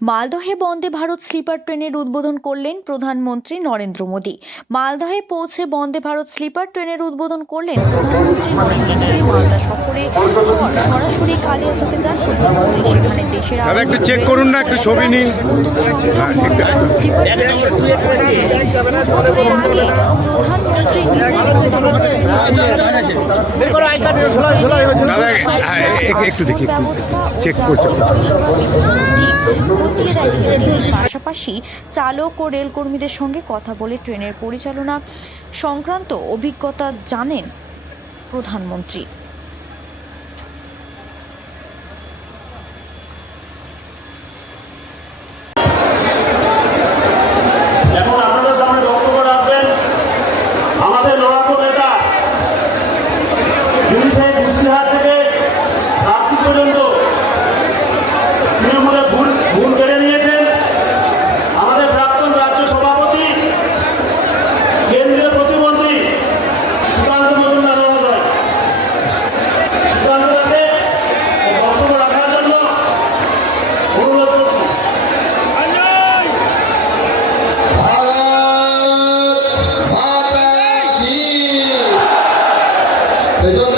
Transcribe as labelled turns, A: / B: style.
A: মালদহে Vande Bharat sleeper ট্রেনের উদ্বোধন করলেন প্রধানমন্ত্রী নরেন্দ্র মোদী। মালদহে পৌঁছে বন্দে ভারত স্লিপার ট্রেনের উদ্বোধন করলেন প্রধানমন্ত্রী নরেন্দ্র মোদী। মালদা সফরে সরাসরি কালিয়াচকে যান প্রধানমন্ত্রী। দেশের
B: দাদা, একটু check করুন না, একটু ছবি নিন। দাদা এ- এ- একটু দেখি একটু চেক করছে।
A: পাশাপাশি চালক ও রেলকর্মীদের সঙ্গে কথা বলে ট্রেনের পরিচালনা সংক্রান্ত অভিজ্ঞতা জানেন প্রধানমন্ত্রী। A veces